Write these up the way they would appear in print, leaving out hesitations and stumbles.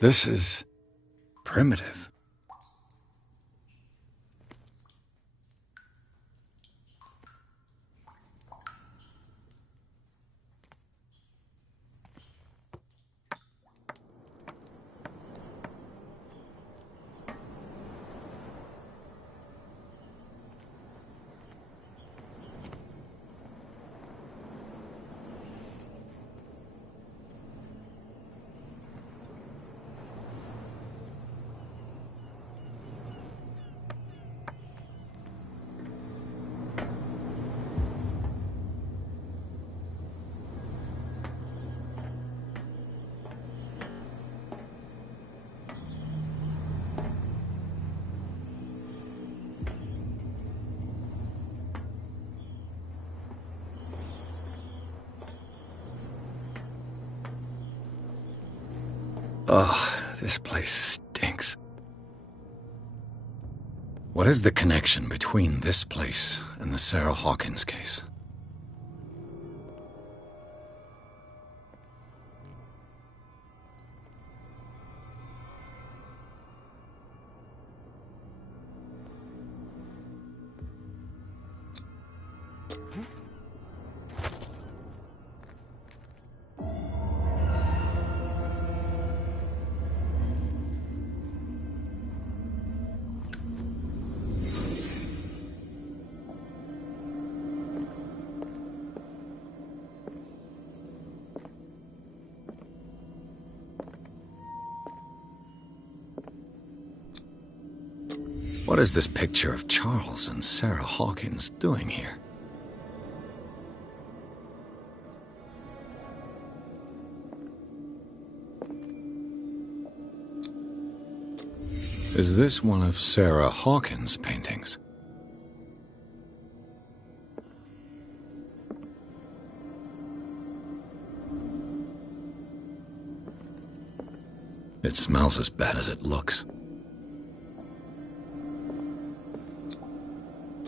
This is primitive. Ugh, this place stinks. What is the connection between this place and the Sarah Hawkins case? What is this picture of Charles and Sarah Hawkins doing here? Is this one of Sarah Hawkins' paintings? It smells as bad as it looks.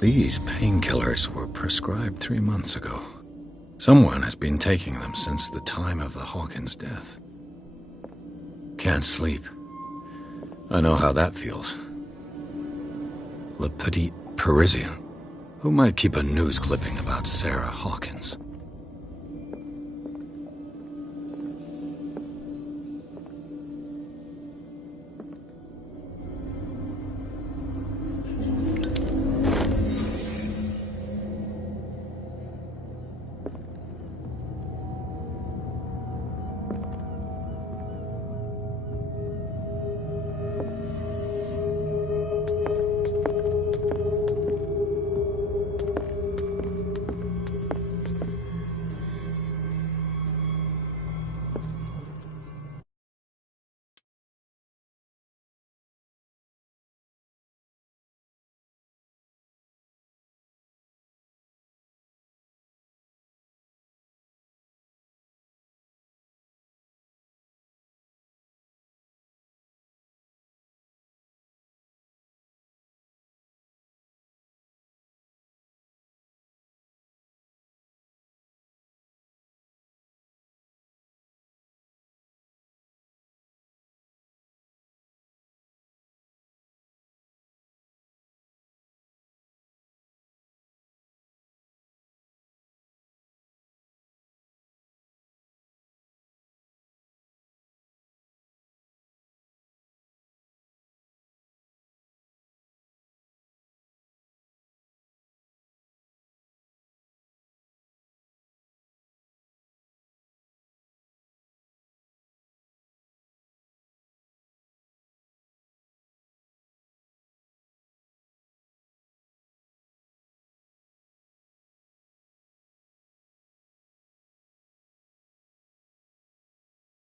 These painkillers were prescribed 3 months ago. Someone has been taking them since the time of the Hawkins death. Can't sleep. I know how that feels. Le Petit Parisien. Who might keep a news clipping about Sarah Hawkins?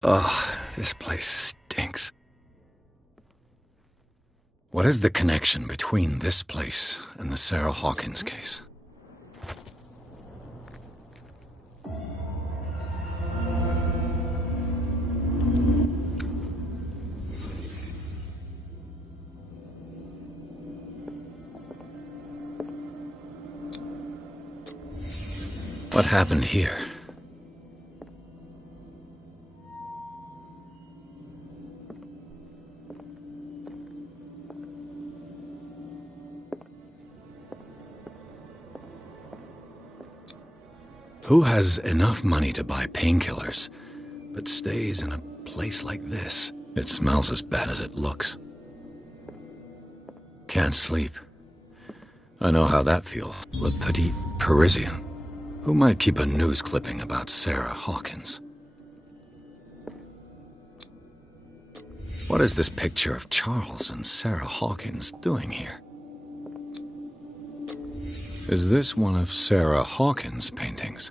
Ugh, this place stinks. What is the connection between this place and the Sarah Hawkins case? What happened here? Who has enough money to buy painkillers, but stays in a place like this? It smells as bad as it looks. Can't sleep. I know how that feels. Le Petit Parisien. Who might keep a news clipping about Sarah Hawkins? What is this picture of Charles and Sarah Hawkins doing here? Is this one of Sarah Hawkins' paintings?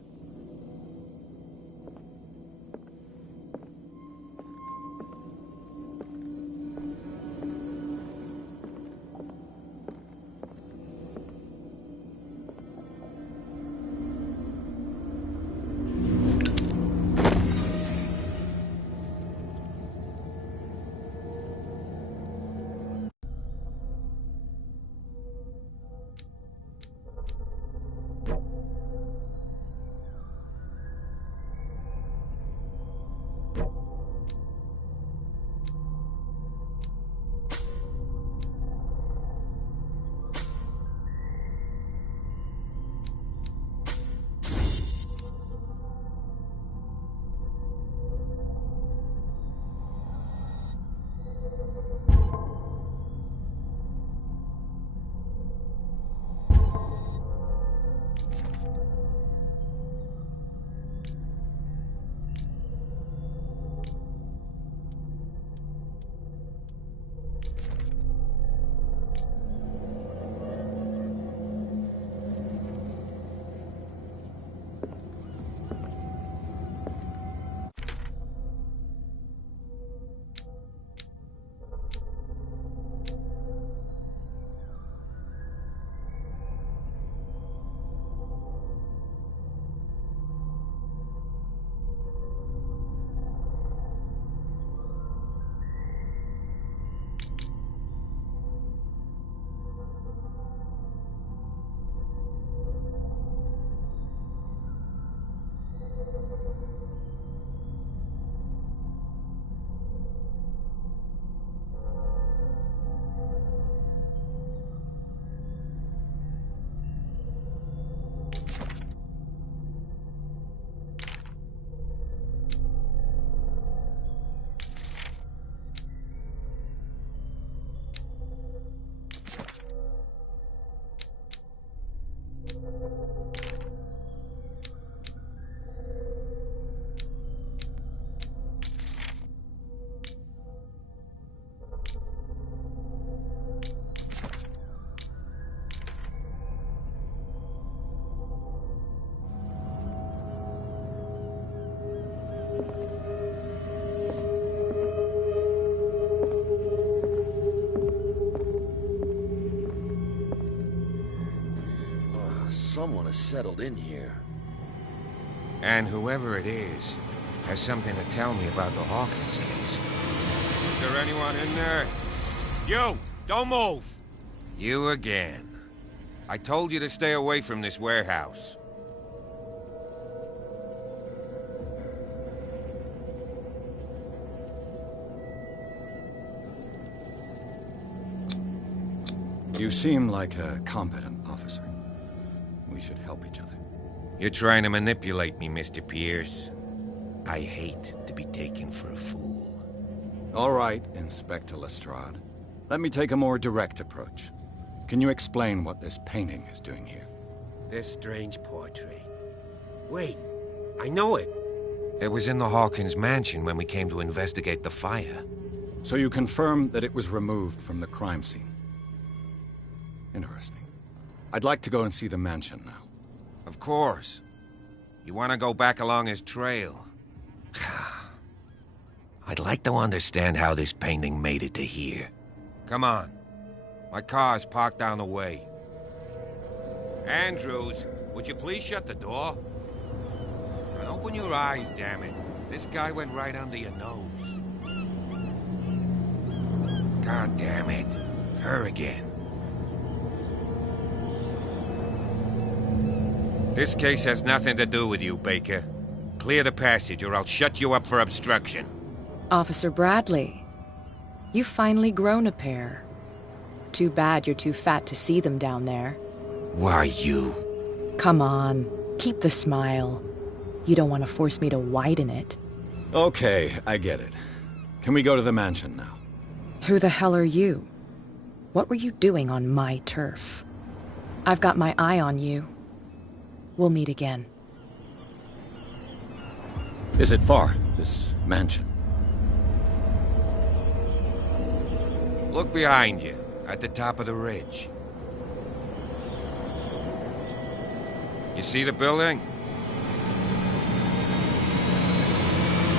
Someone has settled in here. And whoever it is has something to tell me about the Hawkins case. Is there anyone in there? You! Don't move! You again. I told you to stay away from this warehouse. You seem like a competent officer. We should help each other. You're trying to manipulate me, Mr. Pierce. I hate to be taken for a fool. All right, Inspector Lestrade. Let me take a more direct approach. Can you explain what this painting is doing here? This strange portrait. Wait, I know it. It was in the Hawkins mansion when we came to investigate the fire. So you confirm that it was removed from the crime scene? Interesting. I'd like to go and see the mansion now. Of course. You want to go back along his trail? I'd like to understand how this painting made it to here. Come on. My car's parked down the way. Andrews, would you please shut the door? And open your eyes, damn it. This guy went right under your nose. God damn it. Her again. This case has nothing to do with you, Baker. Clear the passage or I'll shut you up for obstruction. Officer Bradley, you've finally grown a pair. Too bad you're too fat to see them down there. Why, you... Come on. Keep the smile. You don't want to force me to widen it. Okay, I get it. Can we go to the mansion now? Who the hell are you? What were you doing on my turf? I've got my eye on you. We'll meet again. Is it far, this mansion? Look behind you, at the top of the ridge. You see the building?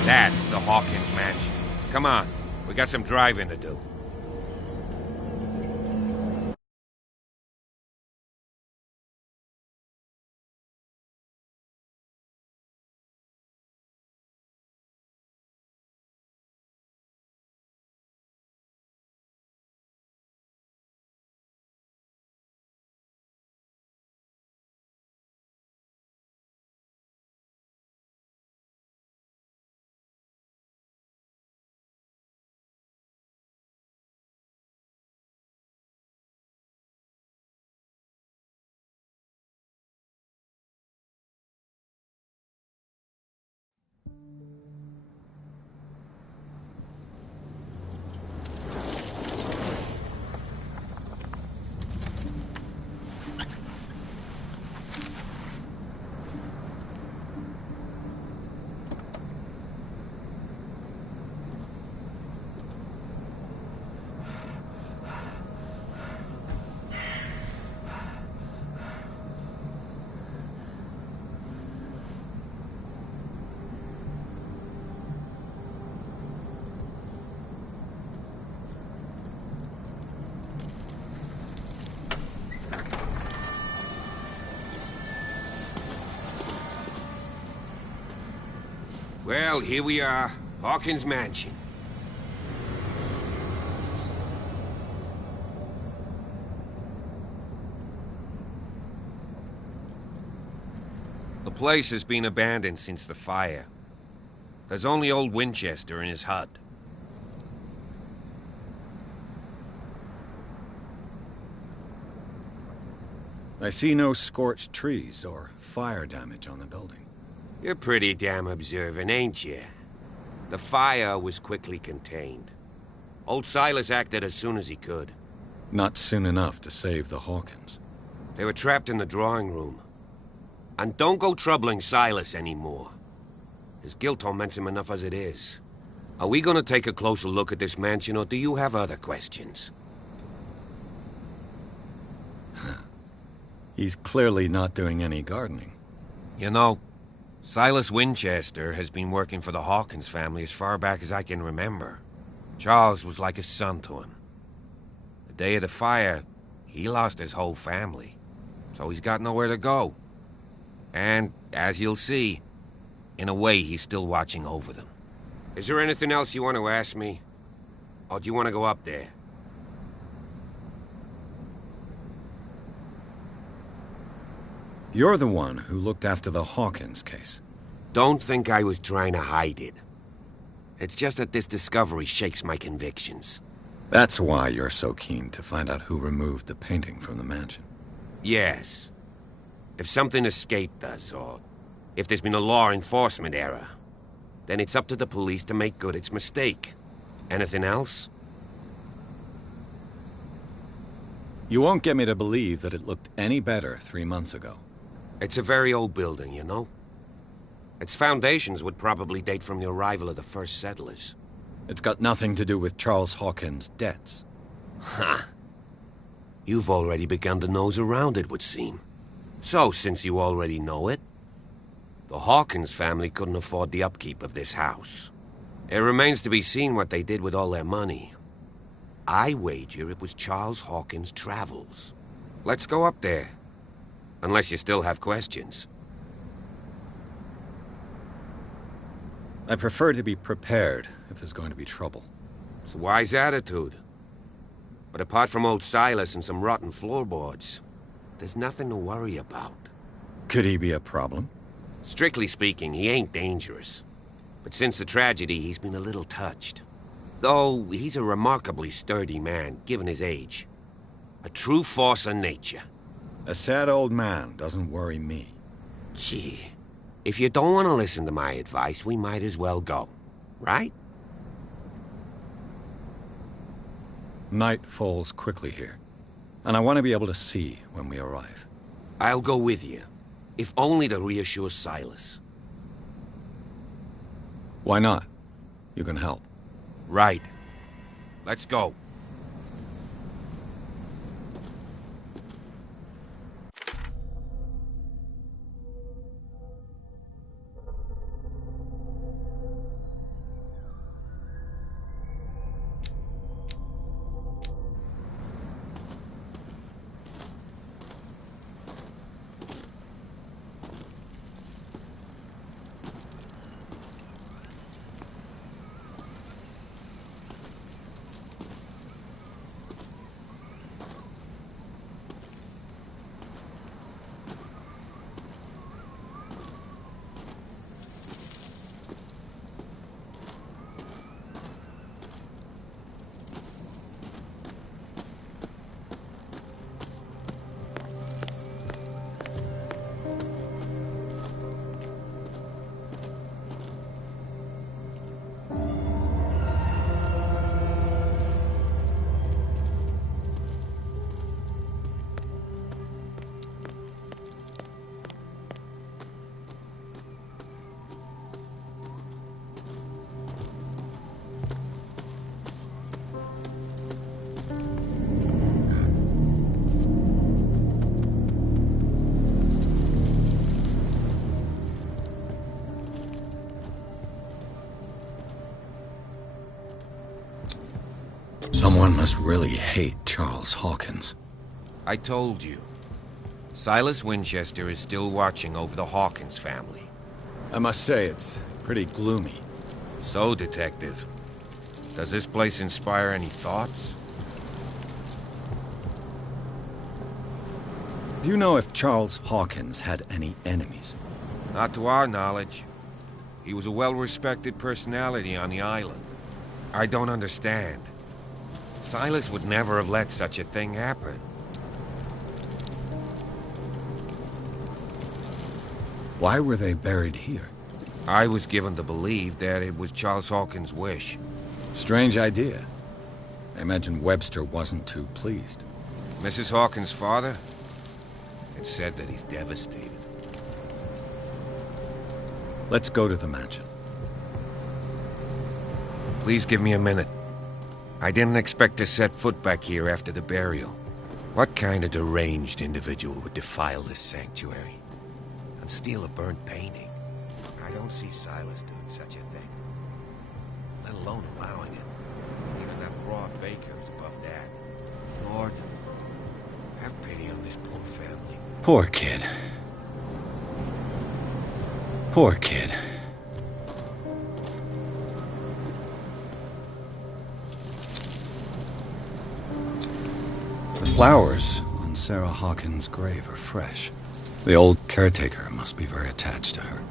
That's the Hawkins mansion. Come on, we got some driving to do. Well, here we are, Hawkins Mansion. The place has been abandoned since the fire. There's only old Winchester in his hut. I see no scorched trees or fire damage on the building. You're pretty damn observant, ain't you? The fire was quickly contained. Old Silas acted as soon as he could. Not soon enough to save the Hawkins. They were trapped in the drawing room. And don't go troubling Silas anymore. His guilt torments him enough as it is. Are we gonna take a closer look at this mansion, or do you have other questions? He's clearly not doing any gardening. You know, Silas Winchester has been working for the Hawkins family as far back as I can remember. Charles was like a son to him. The day of the fire, he lost his whole family. So he's got nowhere to go. And, as you'll see, in a way he's still watching over them. Is there anything else you want to ask me? Or do you want to go up there? You're the one who looked after the Hawkins case. Don't think I was trying to hide it. It's just that this discovery shakes my convictions. That's why you're so keen to find out who removed the painting from the mansion. Yes. If something escaped us, or if there's been a law enforcement error, then it's up to the police to make good its mistake. Anything else? You won't get me to believe that it looked any better 3 months ago. It's a very old building, you know? Its foundations would probably date from the arrival of the first settlers. It's got nothing to do with Charles Hawkins' debts. Ha! You've already begun to nose around, it would seem. So, since you already know it, the Hawkins family couldn't afford the upkeep of this house. It remains to be seen what they did with all their money. I wager it was Charles Hawkins' travels. Let's go up there. Unless you still have questions. I prefer to be prepared if there's going to be trouble. It's a wise attitude. But apart from old Silas and some rotten floorboards, there's nothing to worry about. Could he be a problem? Strictly speaking, he ain't dangerous. But since the tragedy, he's been a little touched. Though, he's a remarkably sturdy man, given his age. A true force of nature. A sad old man doesn't worry me. Gee, if you don't want to listen to my advice, we might as well go. Right? Night falls quickly here, and I want to be able to see when we arrive. I'll go with you, if only to reassure Silas. Why not? You can help. Right. Let's go. Someone must really hate Charles Hawkins. I told you. Silas Winchester is still watching over the Hawkins family. I must say, it's pretty gloomy. So, Detective, does this place inspire any thoughts? Do you know if Charles Hawkins had any enemies? Not to our knowledge. He was a well-respected personality on the island. I don't understand. Silas would never have let such a thing happen. Why were they buried here? I was given to believe that it was Charles Hawkins' wish. Strange idea. I imagine Webster wasn't too pleased. Mrs. Hawkins' father? It's said that he's devastated. Let's go to the mansion. Please give me a minute. I didn't expect to set foot back here after the burial. What kind of deranged individual would defile this sanctuary and steal a burnt painting? I don't see Silas doing such a thing, let alone allowing it. Even that broad baker is above that. Lord, have pity on this poor family. Poor kid. Poor kid. The flowers on Sarah Hawkins' grave are fresh. The old caretaker must be very attached to her.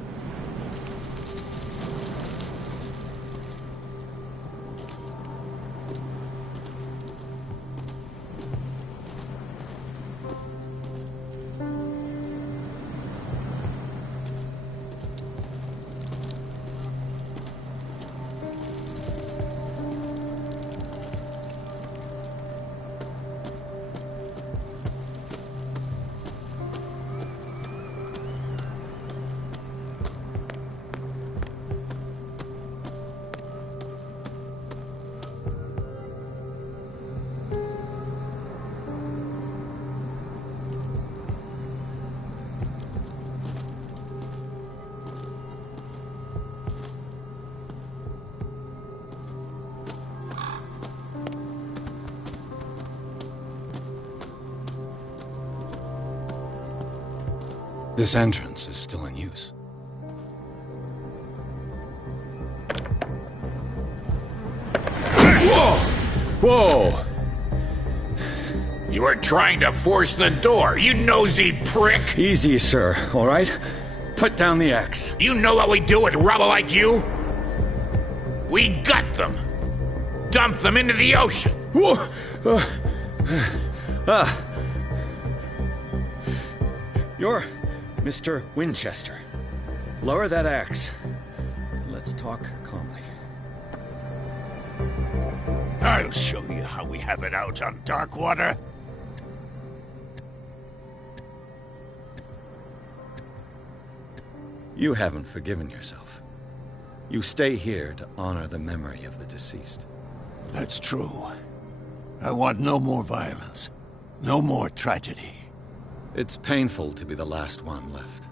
This entrance is still in use. Whoa! Whoa! You were trying to force the door, you nosy prick! Easy, sir, all right? Put down the axe. You know what we do with rubble like you? We gut them. Dump them into the ocean. Whoa! Mr. Winchester, lower that axe. Let's talk calmly. I'll show you how we have it out on Darkwater. You haven't forgiven yourself. You stay here to honor the memory of the deceased. That's true. I want no more violence. No more tragedy. It's painful to be the last one left.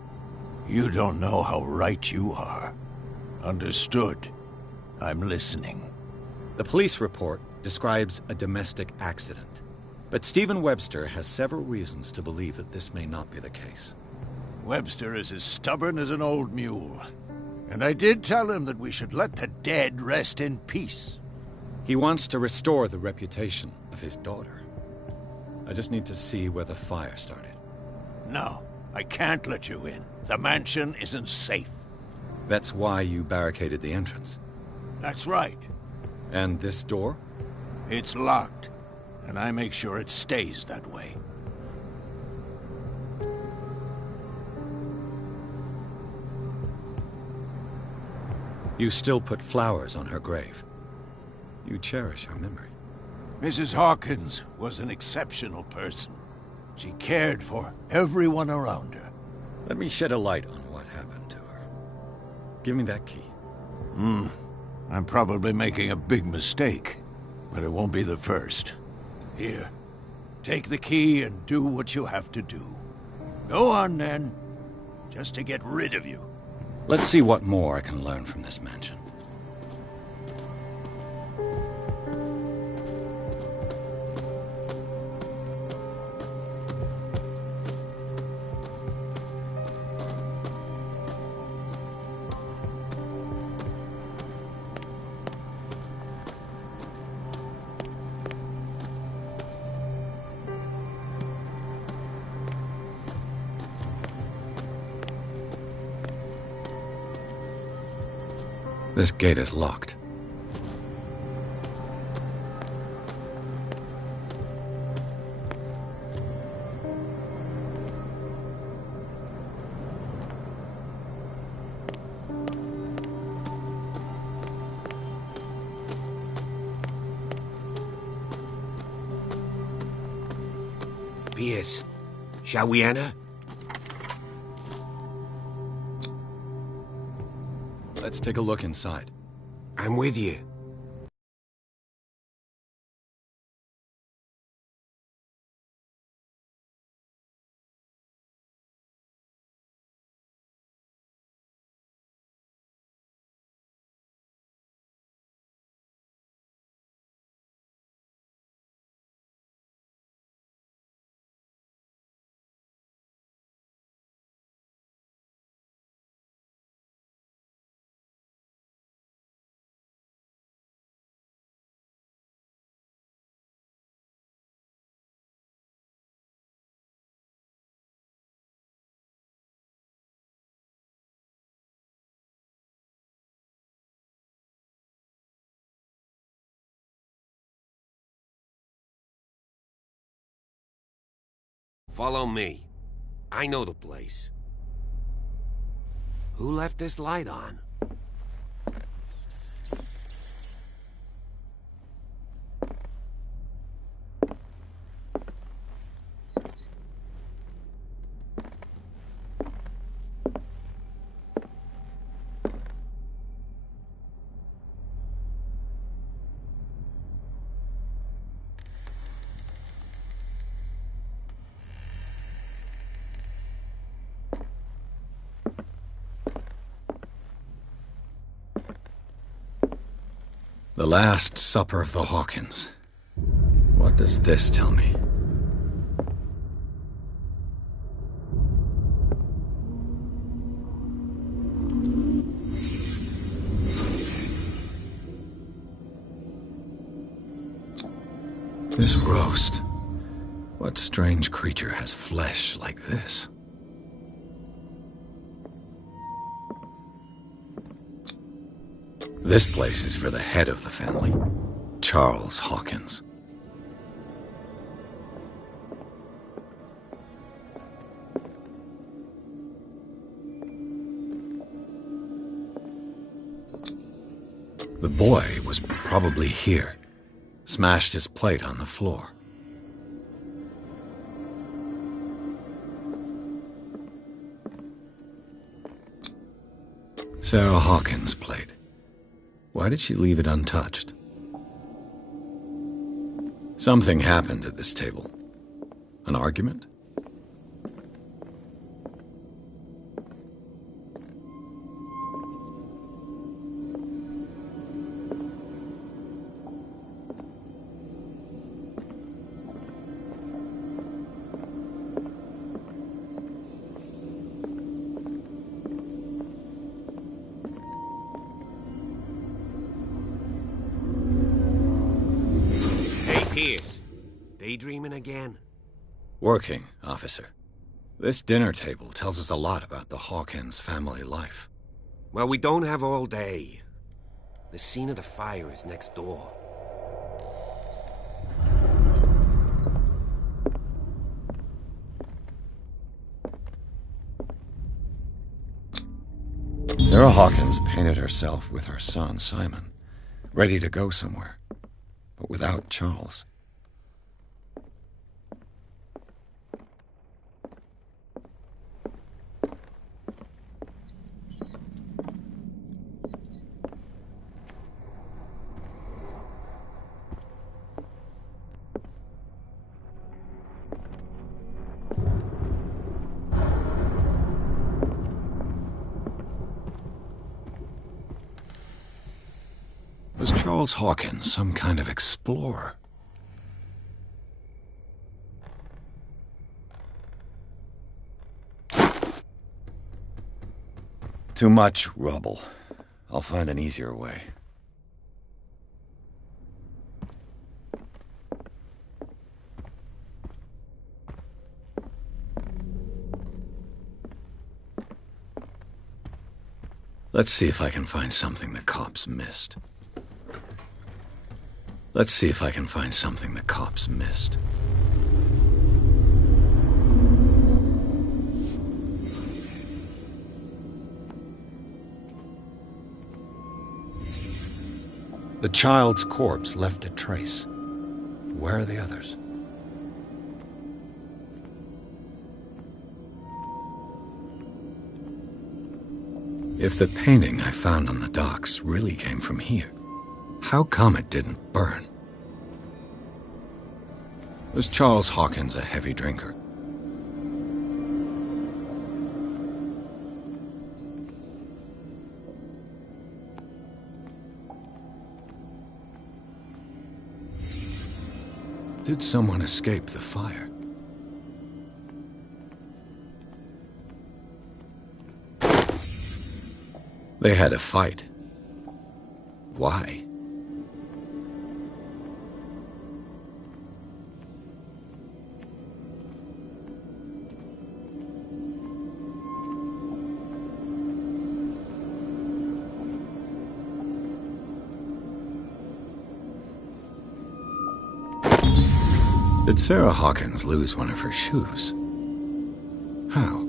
You don't know how right you are. Understood. I'm listening. The police report describes a domestic accident, but Stephen Webster has several reasons to believe that this may not be the case. Webster is as stubborn as an old mule. And I did tell him that we should let the dead rest in peace. He wants to restore the reputation of his daughter. I just need to see where the fire started. No, I can't let you in. The mansion isn't safe. That's why you barricaded the entrance. That's right. And this door? It's locked, and I make sure it stays that way. You still put flowers on her grave. You cherish her memory. Mrs. Hawkins was an exceptional person. She cared for everyone around her. Let me shed a light on what happened to her. Give me that key. I'm probably making a big mistake, but it won't be the first. Here, take the key and do what you have to do. Go on, then. Just to get rid of you. Let's see what more I can learn from this mansion. This gate is locked. Pierce, shall we enter? Let's take a look inside. I'm with you. Follow me. I know the place. Who left this light on? The Last Supper of the Hawkins. What does this tell me? This roast. What strange creature has flesh like this? This place is for the head of the family, Charles Hawkins. The boy was probably here. Smashed his plate on the floor. Sarah Hawkins' plate. Why did she leave it untouched? Something happened at this table. An argument? Pierce, daydreaming again? Working, officer. This dinner table tells us a lot about the Hawkins family life. Well, we don't have all day. The scene of the fire is next door. Sarah Hawkins painted herself with her son, Simon, ready to go somewhere, but without Charles. Was Charles Hawkins some kind of explorer? Too much rubble. I'll find an easier way. Let's see if I can find something the cops missed. Let's see if I can find something the cops missed. The child's corpse left a trace. Where are the others? If the painting I found on the docks really came from here, how come it didn't burn? Was Charles Hawkins a heavy drinker? Did someone escape the fire? They had a fight. Why? Did Sarah Hawkins lose one of her shoes? How?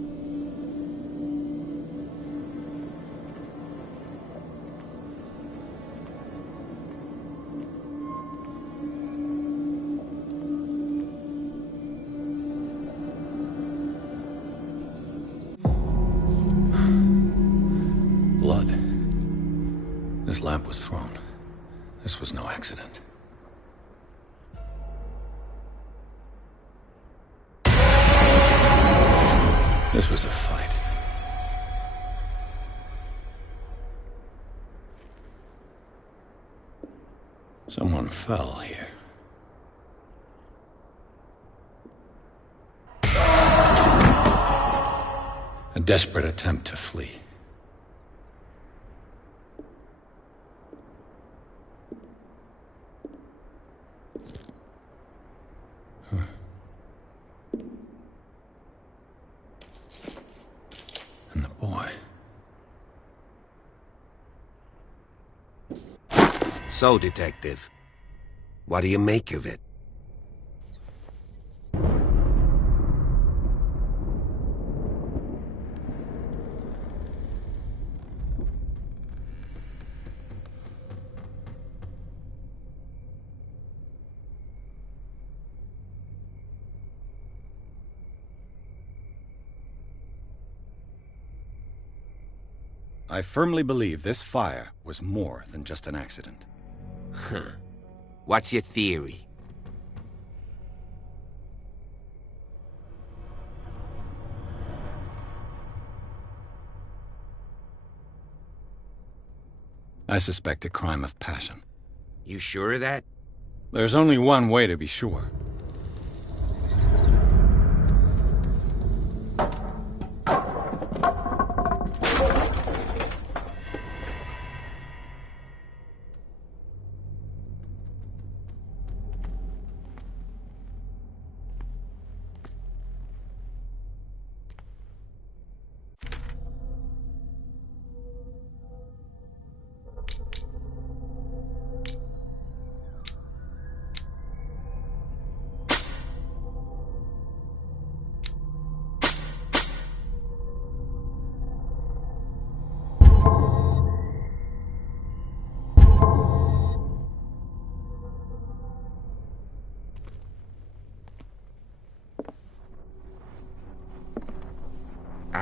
Blood. This lamp was thrown. This was no accident. This was a fight. Someone fell here. A desperate attempt to flee. And the boy. So, Detective, what do you make of it? I firmly believe this fire was more than just an accident. Huh. What's your theory? I suspect a crime of passion. You sure of that? There's only one way to be sure.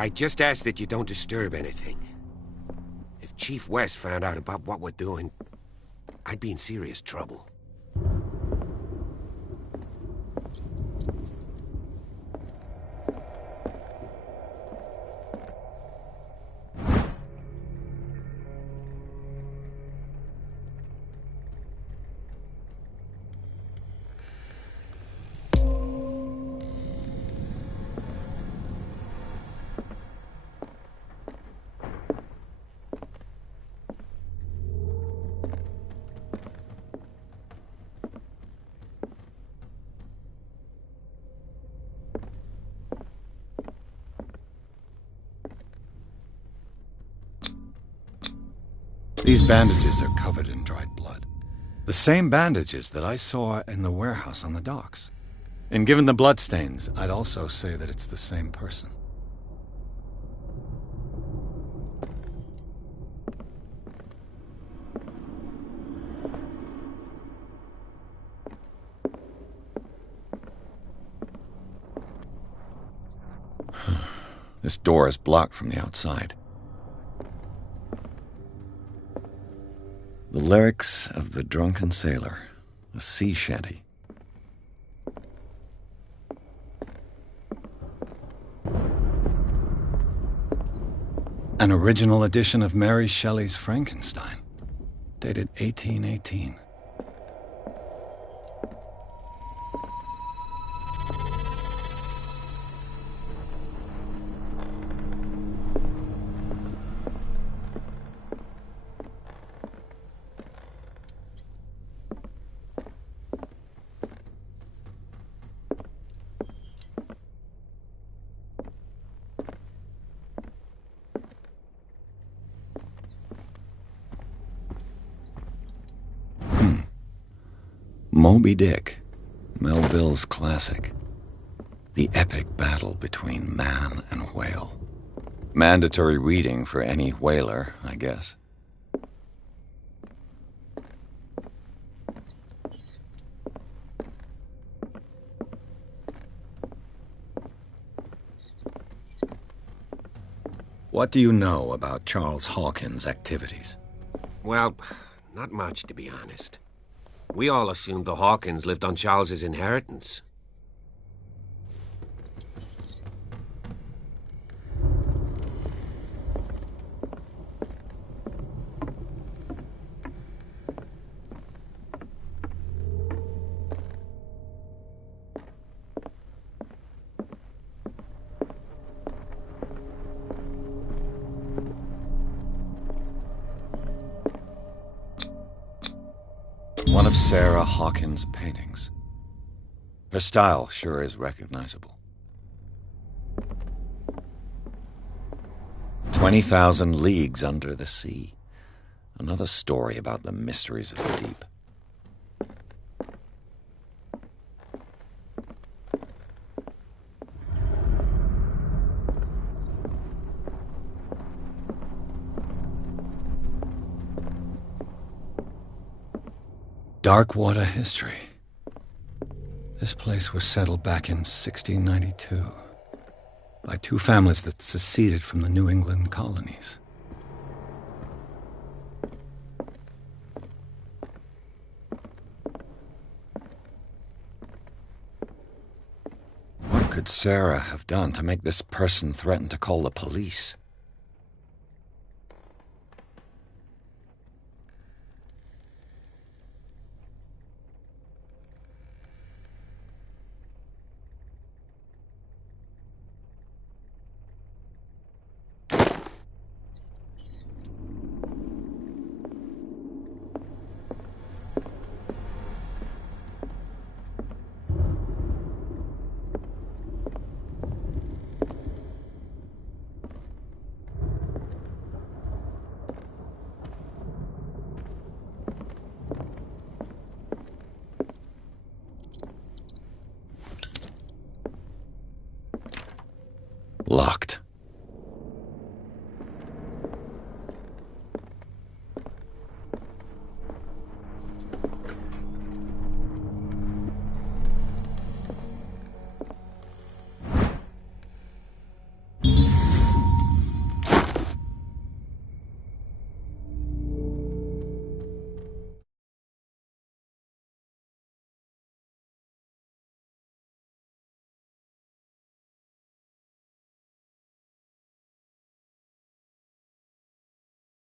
I just ask that you don't disturb anything. If Chief West found out about what we're doing, I'd be in serious trouble. These bandages are covered in dried blood. The same bandages that I saw in the warehouse on the docks. And given the bloodstains, I'd also say that it's the same person. This door is blocked from the outside. The lyrics of the drunken sailor, a sea shanty. An original edition of Mary Shelley's Frankenstein, dated 1818. Moby Dick, Melville's classic. The epic battle between man and whale. Mandatory reading for any whaler, I guess. What do you know about Charles Hawkins' activities? Well, not much, to be honest. We all assumed the Hawkins lived on Charles's inheritance. One of Sarah Hawkins' paintings. Her style sure is recognizable. 20,000 Leagues Under the Sea. Another story about the mysteries of the deep. Darkwater history. This place was settled back in 1692 by two families that seceded from the New England colonies. could Sarah have done to make this person threaten to call the police?